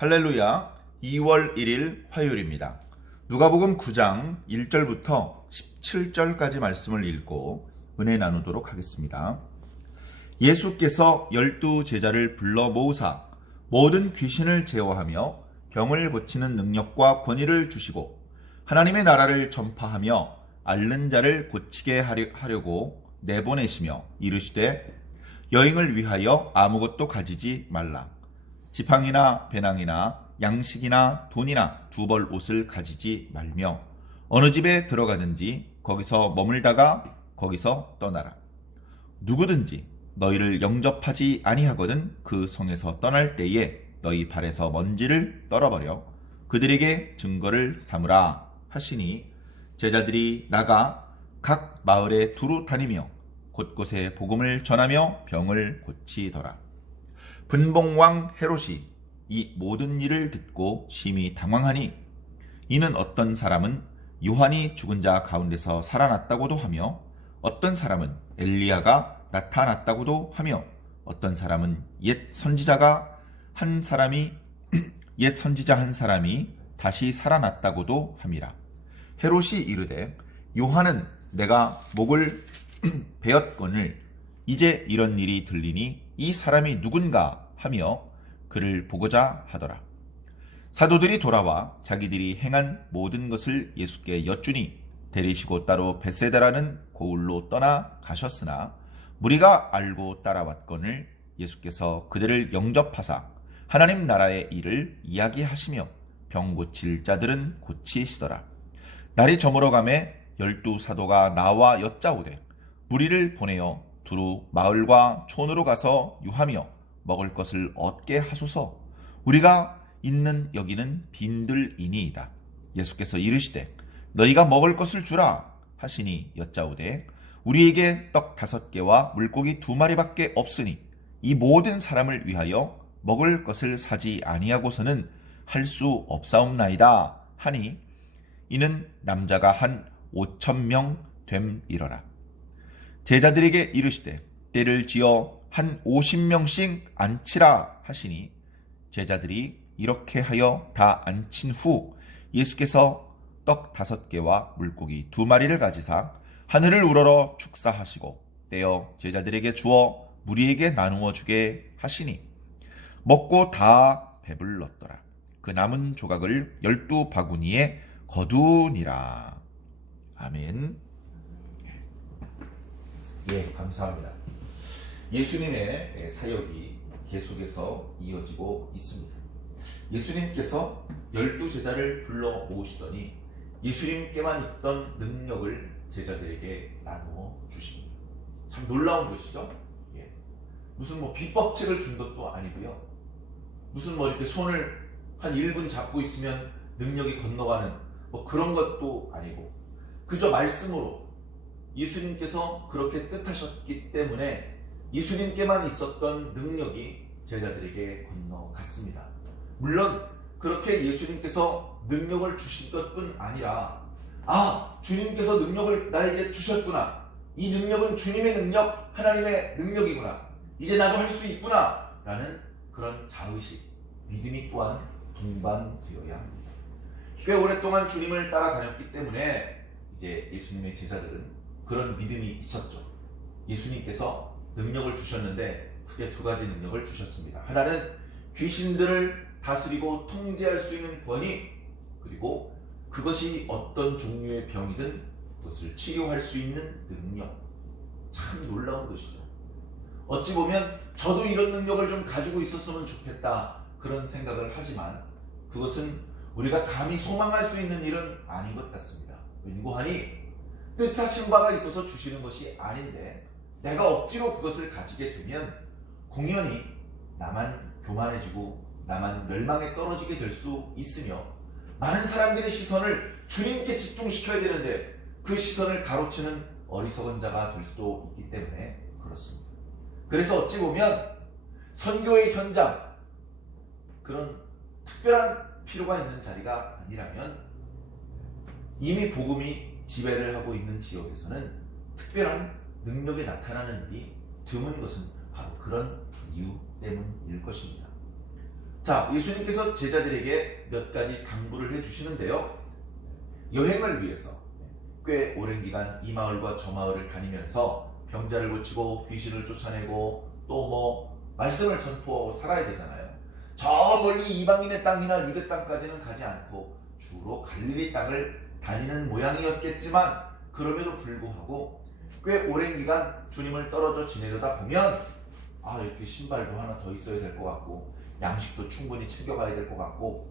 할렐루야. 2월 1일 화요일입니다. 누가복음 9장 1절부터 17절까지 말씀을 읽고 은혜 나누도록 하겠습니다. 예수께서 12제자를 불러 모으사 모든 귀신을 제어하며 병을 고치는 능력과 권위를 주시고 하나님의 나라를 전파하며 앓는 자를 고치게 하려고 내보내시며 이르시되 여행을 위하여 아무것도 가지지 말라. 지팡이나 배낭이나 양식이나 돈이나 두 벌 옷을 가지지 말며 어느 집에 들어가든지 거기서 머물다가 거기서 떠나라. 누구든지 너희를 영접하지 아니하거든 그 성에서 떠날 때에 너희 발에서 먼지를 떨어버려 그들에게 증거를 삼으라 하시니 제자들이 나가 각 마을에 두루 다니며 곳곳에 복음을 전하며 병을 고치더라. 분봉왕 헤롯이 이 모든 일을 듣고 심히 당황하니 이는 어떤 사람은 요한이 죽은 자 가운데서 살아났다고도 하며 어떤 사람은 엘리야가 나타났다고도 하며 어떤 사람은 옛 선지자 한 사람이 다시 살아났다고도 함이라. 헤롯이 이르되 요한은 내가 목을 베었거늘 이제 이런 일이 들리니 이 사람이 누군가 하며 그를 보고자 하더라. 사도들이 돌아와 자기들이 행한 모든 것을 예수께 여쭈니 데리시고 따로 벳세다라는 고을로 떠나 가셨으나 무리가 알고 따라왔거늘 예수께서 그들을 영접하사 하나님 나라의 일을 이야기하시며 병 고칠 자들은 고치시더라. 날이 저물어가매 12사도가 나와 여짜오되 무리를 보내어 두루 마을과 촌으로 가서 유하며 먹을 것을 얻게 하소서. 우리가 있는 여기는 빈들이니이다. 예수께서 이르시되 너희가 먹을 것을 주라 하시니 여짜오되 우리에게 떡 5개와 물고기 2마리밖에 없으니 이 모든 사람을 위하여 먹을 것을 사지 아니하고서는 할 수 없사옵나이다 하니 이는 남자가 한 5,000명 됨이러라. 제자들에게 이르시되 때를 지어 한 50명씩 앉히라 하시니 제자들이 이렇게 하여 다 앉힌 후 예수께서 떡 5개와 물고기 2마리를 가지사 하늘을 우러러 축사하시고 떼어 제자들에게 주어 무리에게 나누어 주게 하시니 먹고 다 배불렀더라. 그 남은 조각을 12바구니에 거두니라. 아멘. 예, 감사합니다. 예수님의 사역이 계속해서 이어지고 있습니다. 예수님께서 12제자를 불러 모으시더니 예수님께만 있던 능력을 제자들에게 나누어 주십니다. 참 놀라운 것이죠. 예. 무슨 비법책을 준 것도 아니고요. 무슨 이렇게 손을 한 1분 잡고 있으면 능력이 건너가는 그런 것도 아니고 그저 말씀으로 예수님께서 그렇게 뜻하셨기 때문에 예수님께만 있었던 능력이 제자들에게 건너갔습니다. 물론 그렇게 예수님께서 능력을 주신 것뿐 아니라 주님께서 능력을 나에게 주셨구나. 이 능력은 주님의 능력, 하나님의 능력이구나. 이제 나도 할 수 있구나 라는 그런 자의식, 믿음이 또한 동반되어야 합니다. 꽤 오랫동안 주님을 따라다녔기 때문에 이제 예수님의 제자들은 그런 믿음이 있었죠. 예수님께서 능력을 주셨는데 크게 2가지 능력을 주셨습니다. 하나는 귀신들을 다스리고 통제할 수 있는 권위, 그리고 그것이 어떤 종류의 병이든 그것을 치료할 수 있는 능력. 참 놀라운 것이죠. 어찌 보면 저도 이런 능력을 좀 가지고 있었으면 좋겠다 그런 생각을 하지만 그것은 우리가 감히 소망할 수 있는 일은 아닌 것 같습니다. 웬고하니 뜻하신 바가 있어서 주시는 것이 아닌데 내가 억지로 그것을 가지게 되면 공연히 나만 교만해지고 나만 멸망에 떨어지게 될 수 있으며 많은 사람들의 시선을 주님께 집중시켜야 되는데 그 시선을 가로채는 어리석은 자가 될 수도 있기 때문에 그렇습니다. 그래서 어찌 보면 선교의 현장, 그런 특별한 필요가 있는 자리가 아니라면 이미 복음이 지배를 하고 있는 지역에서는 특별한 능력이 나타나는 일이 드문 것은 바로 그런 이유 때문일 것입니다. 자, 예수님께서 제자들에게 몇 가지 당부를 해주시는데요. 여행을 위해서 꽤 오랜 기간 이 마을과 저 마을을 다니면서 병자를 고치고 귀신을 쫓아내고 또 말씀을 전포하고 살아야 되잖아요. 저 멀리 이방인의 땅이나 유대 땅까지는 가지 않고 주로 갈릴리 땅을 다니는 모양이었겠지만 그럼에도 불구하고 꽤 오랜 기간 주님을 떨어져 지내려다 보면 이렇게 신발도 하나 더 있어야 될 것 같고 양식도 충분히 챙겨가야 될 것 같고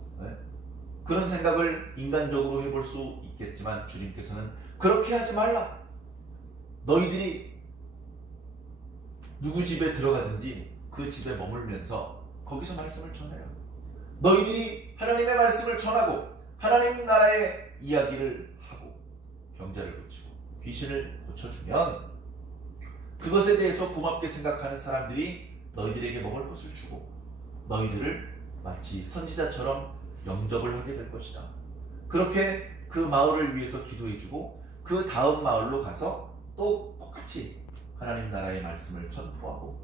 그런 생각을 인간적으로 해볼 수 있겠지만 주님께서는 그렇게 하지 말라. 너희들이 누구 집에 들어가든지 그 집에 머물면서 거기서 말씀을 전해요. 너희들이 하나님의 말씀을 전하고 하나님 나라의 이야기를 하고 병자를 고치고 귀신을 고쳐주면 그것에 대해서 고맙게 생각하는 사람들이 너희들에게 먹을 것을 주고 너희들을 마치 선지자처럼 영접을 하게 될 것이다. 그렇게 그 마을을 위해서 기도해주고 그 다음 마을로 가서 또 똑같이 하나님 나라의 말씀을 전포하고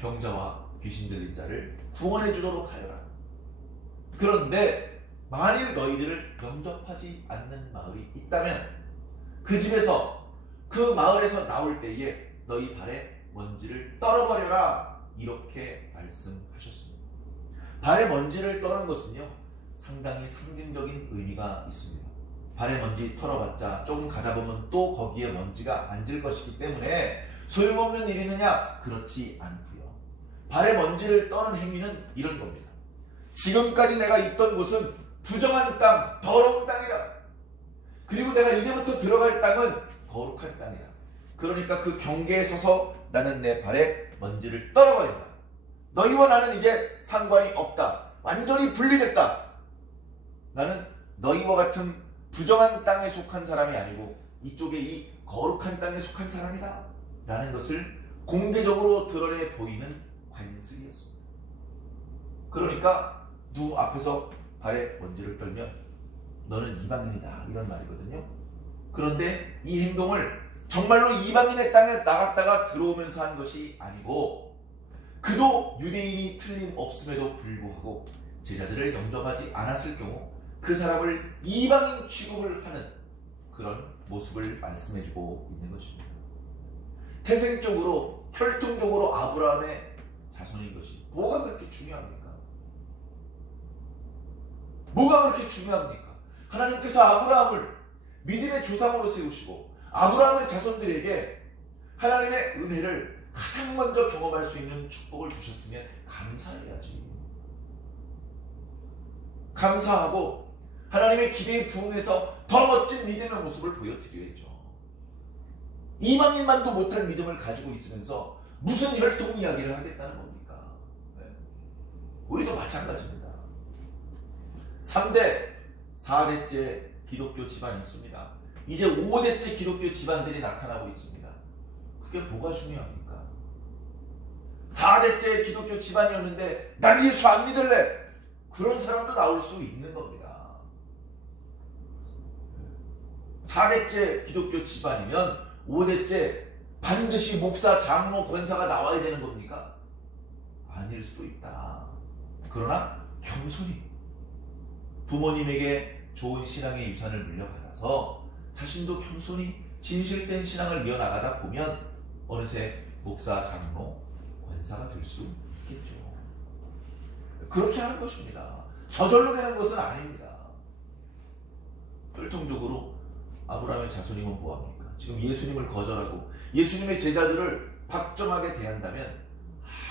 병자와 귀신 들린 자를 구원해 주도록 하여라. 그런데 만일 너희들을 영접하지 않는 마을이 있다면 그 집에서 그 마을에서 나올 때에 너희 발에 먼지를 떨어버려라. 이렇게 말씀하셨습니다. 발에 먼지를 떠는 것은요 상당히 상징적인 의미가 있습니다. 발에 먼지 털어봤자 조금 가다 보면 또 거기에 먼지가 앉을 것이기 때문에 소용없는 일이느냐? 그렇지 않고요. 발에 먼지를 떠는 행위는 이런 겁니다. 지금까지 내가 있던 곳은 부정한 땅, 더러운 땅이다. 그리고 내가 이제부터 들어갈 땅은 거룩한 땅이다. 그러니까 그 경계에 서서 나는 내 발에 먼지를 떨어버린다. 너희와 나는 이제 상관이 없다. 완전히 분리됐다. 나는 너희와 같은 부정한 땅에 속한 사람이 아니고 이쪽에 이 거룩한 땅에 속한 사람이다 라는 것을 공개적으로 드러내 보이는 관습이었습니다. 그러니까 누구 앞에서 발에 먼지를 떨면 너는 이방인이다 이런 말이거든요. 그런데 이 행동을 정말로 이방인의 땅에 나갔다가 들어오면서 한 것이 아니고 그도 유대인이 틀림없음에도 불구하고 제자들을 영접하지 않았을 경우 그 사람을 이방인 취급을 하는 그런 모습을 말씀해주고 있는 것입니다. 태생적으로 혈통적으로 아브라함의 자손인 것이 뭐가 그렇게 중요합니까? 뭐가 그렇게 중요합니까? 하나님께서 아브라함을 믿음의 조상으로 세우시고 아브라함의 자손들에게 하나님의 은혜를 가장 먼저 경험할 수 있는 축복을 주셨으면 감사해야지. 감사하고 하나님의 기대에 부응해서 더 멋진 믿음의 모습을 보여드려야죠. 이방인만도 못한 믿음을 가지고 있으면서 무슨 혈통 이야기를 하겠다는 겁니까? 우리도 마찬가지입니다. 3대, 4대째 기독교 집안이 있습니다. 이제 5대째 기독교 집안들이 나타나고 있습니다. 그게 뭐가 중요합니까? 4대째 기독교 집안이었는데 난 예수 안 믿을래. 그런 사람도 나올 수 있는 겁니다. 4대째 기독교 집안이면 5대째 반드시 목사, 장로, 권사가 나와야 되는 겁니까? 아닐 수도 있다. 그러나 겸손히 부모님에게 좋은 신앙의 유산을 물려받아서 자신도 겸손히 진실된 신앙을 이어나가다 보면 어느새 목사, 장로, 권사가 될 수 있겠죠. 그렇게 하는 것입니다. 저절로 되는 것은 아닙니다. 혈통적으로 아브라함의 자손이면 뭐합니까? 지금 예수님을 거절하고 예수님의 제자들을 박정하게 대한다면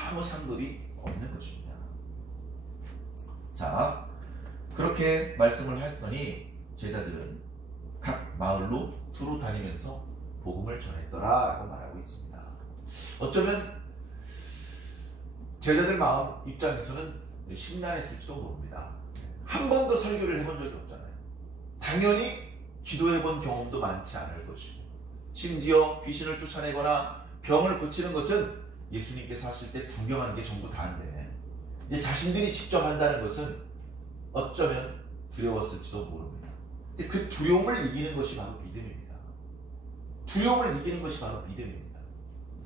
아무 상관이 없는 것입니다. 자, 그렇게 말씀을 했더니 제자들은 각 마을로 두루 다니면서 복음을 전했더라 라고 말하고 있습니다. 어쩌면 제자들 마음 입장에서는 심란했을지도 모릅니다. 한 번도 설교를 해본 적이 없잖아요. 당연히 기도해본 경험도 많지 않을 것이고 심지어 귀신을 쫓아내거나 병을 고치는 것은 예수님께서 하실 때 구경한 게 전부 다인데 이제 자신들이 직접 한다는 것은 어쩌면 두려웠을지도 모릅니다. 근데 그 두려움을 이기는 것이 바로 믿음입니다. 두려움을 이기는 것이 바로 믿음입니다.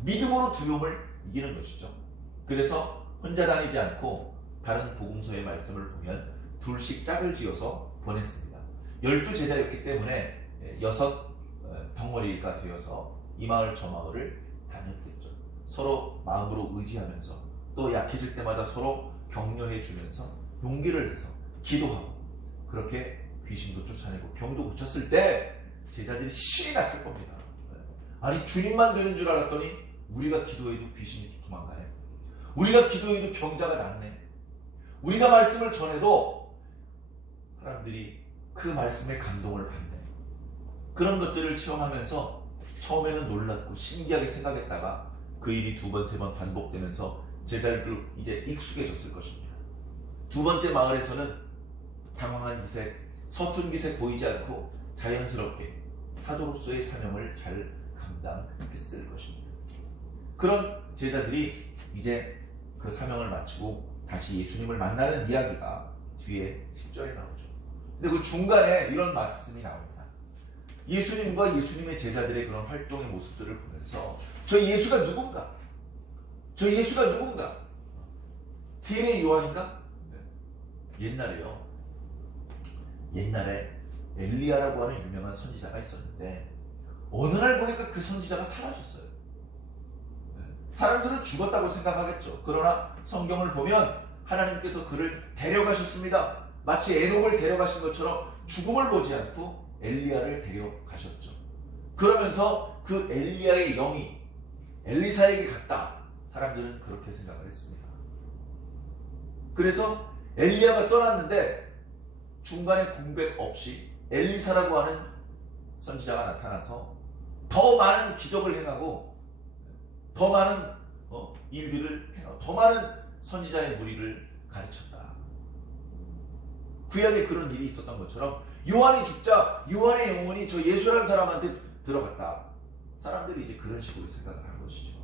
믿음으로 두려움을 이기는 것이죠. 그래서 혼자 다니지 않고 다른 복음서의 말씀을 보면 둘씩 짝을 지어서 보냈습니다. 12제자였기 때문에 6 덩어리가 되어서 이 마을 저 마을을 다녔겠죠. 서로 마음으로 의지하면서 또 약해질 때마다 서로 격려해 주면서 용기를 내서 기도하고 그렇게 귀신도 쫓아내고 병도 고쳤을 때 제자들이 신이 났을 겁니다. 아니 주님만 되는 줄 알았더니 우리가 기도해도 귀신이 도망가네. 우리가 기도해도 병자가 낫네. 우리가 말씀을 전해도 사람들이 그 말씀에 감동을 받네. 그런 것들을 체험하면서 처음에는 놀랐고 신기하게 생각했다가 그 일이 2번, 3번 반복되면서 제자들도 이제 익숙해졌을 것입니다. 2번째 마을에서는 당황한 기색, 서툰 기색 보이지 않고 자연스럽게 사도로서의 사명을 잘 감당했을 것입니다. 그런 제자들이 이제 그 사명을 마치고 다시 예수님을 만나는 이야기가 뒤에 10절에 나오죠. 근데 그 중간에 이런 말씀이 나옵니다. 예수님과 예수님의 제자들의 그런 활동의 모습들을 보면서 저 예수가 누군가? 저 예수가 누군가? 세례 요한인가? 옛날에 엘리야라고 하는 유명한 선지자가 있었는데 어느 날 보니까 그 선지자가 사라졌어요. 사람들은 죽었다고 생각하겠죠. 그러나 성경을 보면 하나님께서 그를 데려가셨습니다. 마치 에녹을 데려가신 것처럼 죽음을 보지 않고 엘리야를 데려가셨죠. 그러면서 그 엘리야의 영이 엘리사에게 갔다. 사람들은 그렇게 생각을 했습니다. 그래서 엘리야가 떠났는데 중간에 공백 없이 엘리사라고 하는 선지자가 나타나서 더 많은 기적을 행하고 더 많은 일들을 행하고 더 많은 선지자의 무리를 가르쳤다. 구약에 그런 일이 있었던 것처럼 요한이 죽자 요한의 영혼이 저 예수라는 사람한테 들어갔다. 사람들이 이제 그런 식으로 생각을 한 것이죠.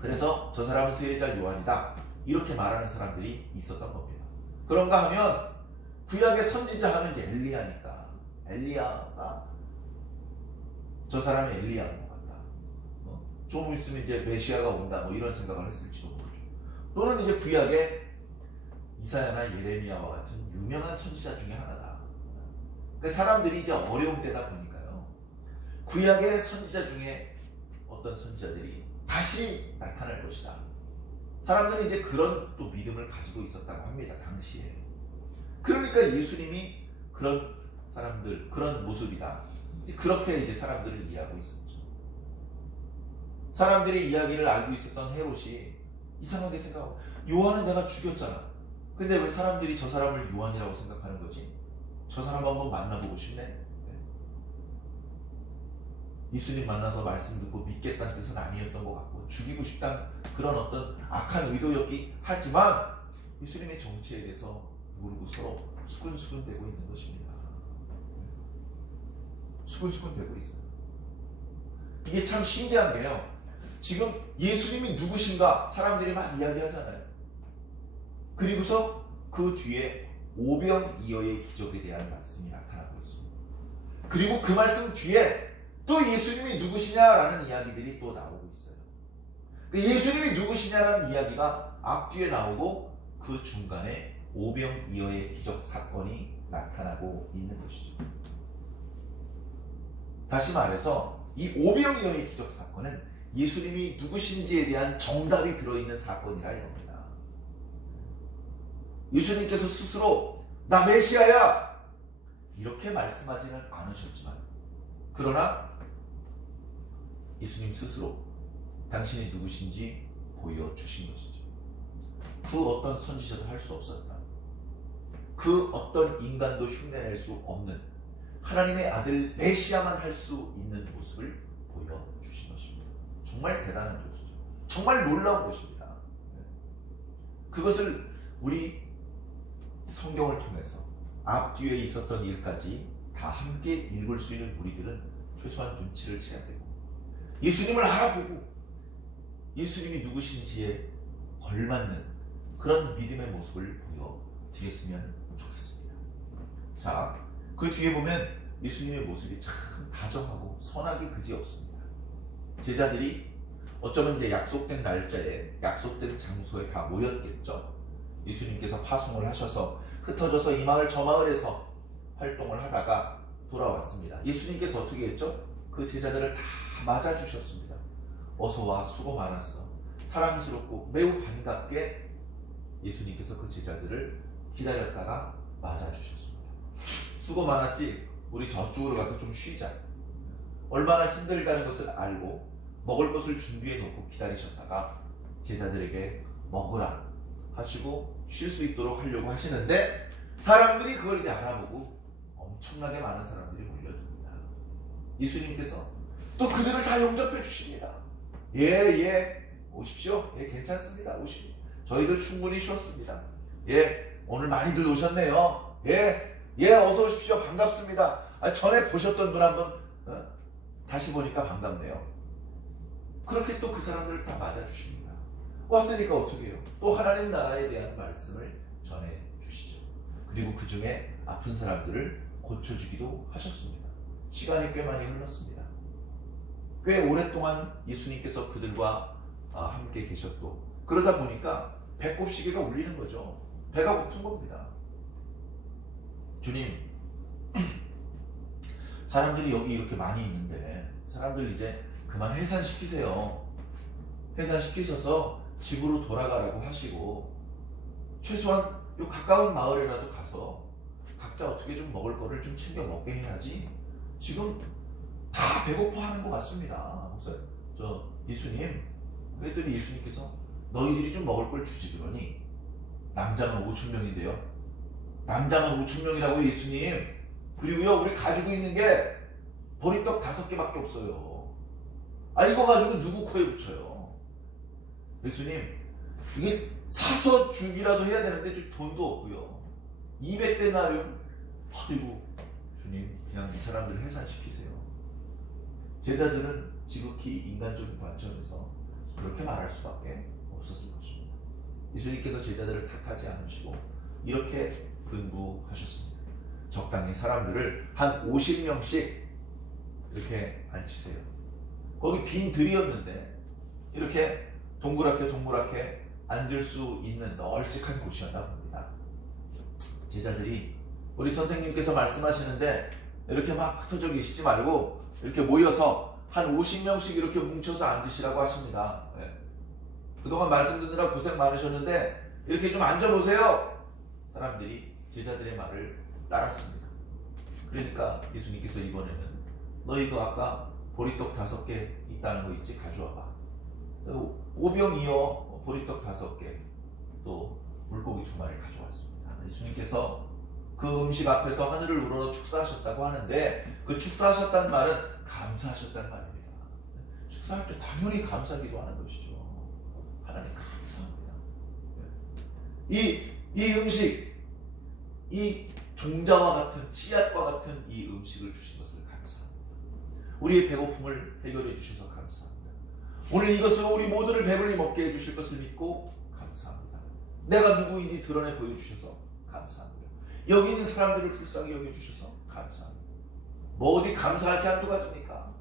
그래서 저 사람은 세례자 요한이다. 이렇게 말하는 사람들이 있었던 겁니다. 그런가 하면 구약의 선지자 하면 이제 엘리야니까 엘리야가 저 사람이 엘리야인 것 같다. 좀 있으면 이제 메시아가 온다. 뭐 이런 생각을 했을지도 모르죠. 또는 이제 구약의 이사야나 예레미야와 같은 유명한 선지자 중에 하나다. 그러니까 사람들이 이제 어려운 때다 보니까요. 구약의 선지자 중에 어떤 선지자들이 다시 나타날 것이다. 사람들은 이제 그런 또 믿음을 가지고 있었다고 합니다. 당시에. 그러니까 예수님이 그런 사람들, 그런 모습이다. 그렇게 이제 사람들을 이해하고 있었죠. 사람들의 이야기를 알고 있었던 헤롯이 이상하게 생각하고 요한은 내가 죽였잖아. 근데 왜 사람들이 저 사람을 요한이라고 생각하는 거지? 저 사람 한번 만나보고 싶네. 예수님 만나서 말씀 듣고 믿겠다는 뜻은 아니었던 것 같고 죽이고 싶다는 그런 어떤 악한 의도였기 하지만 예수님의 정체에 대해서 모르고 서로 수근수근대고 있는 것입니다. 수근수근대고 있어요. 이게 참 신기한 게요. 지금 예수님이 누구신가 사람들이 막 이야기하잖아요. 그리고서 그 뒤에 오병이어의 기적에 대한 말씀이 나타나고 있습니다. 그리고 그 말씀 뒤에 또 예수님이 누구시냐라는 이야기들이 또 나오고 있어요. 예수님이 누구시냐라는 이야기가 앞뒤에 나오고 그 중간에 오병이어의 기적 사건이 나타나고 있는 것이죠. 다시 말해서 이 오병이어의 기적 사건은 예수님이 누구신지에 대한 정답이 들어있는 사건이라 이겁니다. 예수님께서 스스로 나 메시아야 이렇게 말씀하지는 않으셨지만 그러나 예수님 스스로 당신이 누구신지 보여주신 것이죠. 그 어떤 선지자도 할 수 없었다. 그 어떤 인간도 흉내낼 수 없는 하나님의 아들 메시아만 할 수 있는 모습을 보여주신 것입니다. 정말 대단한 것이죠. 정말 놀라운 것입니다. 그것을 우리 성경을 통해서 앞뒤에 있었던 일까지 다 함께 읽을 수 있는 우리들은 최소한 눈치를 채야 되고 예수님을 알아보고 예수님이 누구신지에 걸맞는 그런 믿음의 모습을 보여드렸으면 좋겠습니다. 자, 그 뒤에 보면 예수님의 모습이 참 다정하고 선하기 그지없습니다. 제자들이 어쩌면 이제 약속된 날짜에 약속된 장소에 다 모였겠죠. 예수님께서 파송을 하셔서 흩어져서 이 마을 저 마을에서 활동을 하다가 돌아왔습니다. 예수님께서 어떻게 했죠? 그 제자들을 다 맞아주셨습니다. 어서와, 수고 많았어. 사랑스럽고 매우 반갑게 예수님께서 그 제자들을 기다렸다가 맞아주셨습니다. 수고 많았지? 우리 저쪽으로 가서 좀 쉬자. 얼마나 힘들다는 것을 알고 먹을 것을 준비해 놓고 기다리셨다가 제자들에게 먹으라 하시고 쉴 수 있도록 하려고 하시는데, 사람들이 그걸 이제 알아보고 엄청나게 많은 사람들이 몰려듭니다. 예수님께서 또 그들을 다 용접해 주십니다. 예, 오십시오. 예, 괜찮습니다. 오십시오. 저희들 충분히 쉬었습니다. 예, 오늘 많이들 오셨네요. 예, 어서 오십시오. 반갑습니다. 전에 보셨던 분 한번 다시 보니까 반갑네요. 그렇게 또 그 사람들을 다 맞아주십니다. 왔으니까 어떻게 해요? 또 하나님 나라에 대한 말씀을 전해주시죠. 그리고 그 중에 아픈 사람들을 고쳐주기도 하셨습니다. 시간이 꽤 많이 흘렀습니다. 꽤 오랫동안 예수님께서 그들과 함께 계셨고, 그러다 보니까 배꼽 시계가 울리는 거죠. 배가 고픈 겁니다. 주님, 사람들이 여기 이렇게 많이 있는데 사람들 이제 그만 해산시키세요. 해산시키셔서 집으로 돌아가라고 하시고, 최소한 요 가까운 마을에라도 가서 각자 어떻게 좀 먹을 거를 좀 챙겨 먹게 해야지. 지금 다 배고파하는 것 같습니다. 그래서 예수님, 그랬더니 예수님께서 너희들이 좀 먹을 걸 주지 그러니, 남자만 5,000명인데요. 남자만 5,000명이라고 예수님. 그리고요, 우리 가지고 있는 게 보리떡 5개밖에 없어요. 이거 가지고 누구 코에 붙여요? 예수님, 이게 사서 주기라도 해야 되는데 좀 돈도 없고요. 200데나리온? 아이고, 주님, 그냥 이 사람들 해산시키세요. 제자들은 지극히 인간적인 관점에서 그렇게 말할 수밖에 없었을 것입니다. 예수님께서 제자들을 탓하지 않으시고 이렇게 분부하셨습니다. 적당히 사람들을 한 50명씩 이렇게 앉히세요. 거기 빈 들이었는데 이렇게 동그랗게 앉을 수 있는 널찍한 곳이었나 봅니다. 제자들이 우리 선생님께서 말씀하시는데 이렇게 막 흩어져 계시지 말고 이렇게 모여서 한 50명씩 이렇게 뭉쳐서 앉으시라고 하십니다. 그동안 말씀 듣느라 고생 많으셨는데 이렇게 좀 앉아보세요. 사람들이 제자들의 말을 따랐습니다. 그러니까 예수님께서 이번에는 너희 그 아까 보리떡 5개 있다는 거 있지? 가져와봐. 오병이어 보리떡 5개, 또 물고기 2마리 가져왔습니다. 예수님께서 그 음식 앞에서 하늘을 우러러 축사하셨다고 하는데, 그 축사하셨다는 말은 감사하셨다는 말입니다. 축사할 때 당연히 감사기도 하는 것이죠. 하나님 감사합니다. 이 음식, 이 종자와 같은 씨앗과 같은 이 음식을 주신 것을 감사합니다. 우리의 배고픔을 해결해 주셔서 감사합니다. 오늘 이것으로 우리 모두를 배불리 먹게 해주실 것을 믿고 감사합니다. 내가 누구인지 드러내 보여주셔서 감사합니다. 여기 있는 사람들을 불쌍히 여겨주셔서 감사합니다. 뭐 어디 감사할 게 한두 가지입니까?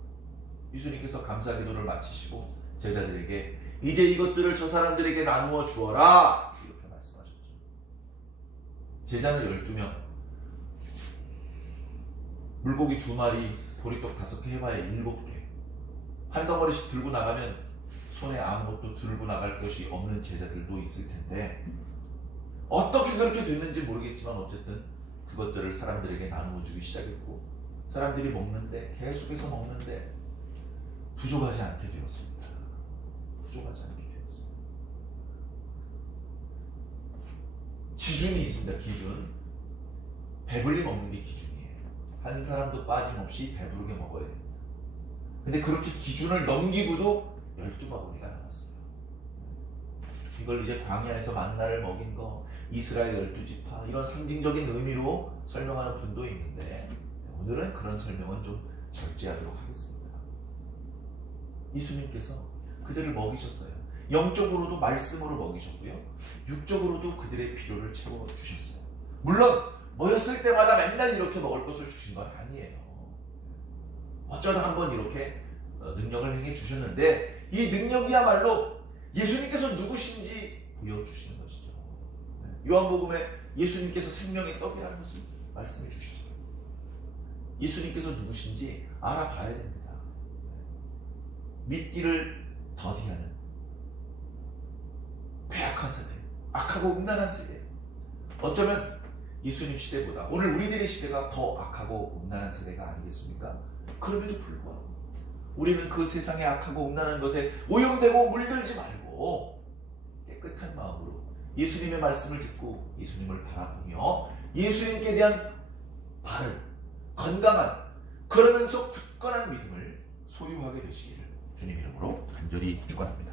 예수님께서 감사 기도를 마치시고 제자들에게 이제 이것들을 저 사람들에게 나누어 주어라 이렇게 말씀하셨죠. 제자는 12명, 물고기 2마리, 보리떡 5개 해봐야 7개. 한 덩어리씩 들고 나가면 손에 아무것도 들고 나갈 것이 없는 제자들도 있을 텐데, 어떻게 그렇게 됐는지 모르겠지만 어쨌든 그것들을 사람들에게 나누어 주기 시작했고, 사람들이 먹는데, 계속해서 먹는데 부족하지 않게 되었습니다. 부족하지 않게 되었습니다. 기준이 있습니다. 기준. 배불리 먹는 게 기준이에요. 한 사람도 빠짐없이 배부르게 먹어야 됩니다. 근데 그렇게 기준을 넘기고도 12바구니가 남았어요. 이걸 이제 광야에서 만나를 먹인 거, 이스라엘 12지파 이런 상징적인 의미로 설명하는 분도 있는데, 오늘은 그런 설명은 좀 절제하도록 하겠습니다. 예수님께서 그들을 먹이셨어요. 영적으로도 말씀으로 먹이셨고요, 육적으로도 그들의 필요를 채워주셨어요. 물론 모였을 때마다 맨날 이렇게 먹을 것을 주신 건 아니에요. 어쩌다 한번 이렇게 능력을 행해 주셨는데, 이 능력이야말로 예수님께서 누구신지 보여주시는 것이죠. 요한복음에 예수님께서 생명의 떡이라는 것을 말씀해 주시죠. 예수님께서 누구신지 알아봐야 됩니다. 믿기를 더디하는 패악한 세대, 악하고 음란한 세대. 어쩌면 예수님 시대보다 오늘 우리들의 시대가 더 악하고 음란한 세대가 아니겠습니까? 그럼에도 불구하고 우리는 그 세상의 악하고 음란한 것에 오염되고 물들지 말고 깨끗한 마음으로 예수님의 말씀을 듣고 예수님을 바라보며 예수님께 대한 바른, 건강한, 그러면서 굳건한 믿음을 소유하게 되시기를 주님 이름으로 간절히 축원합니다.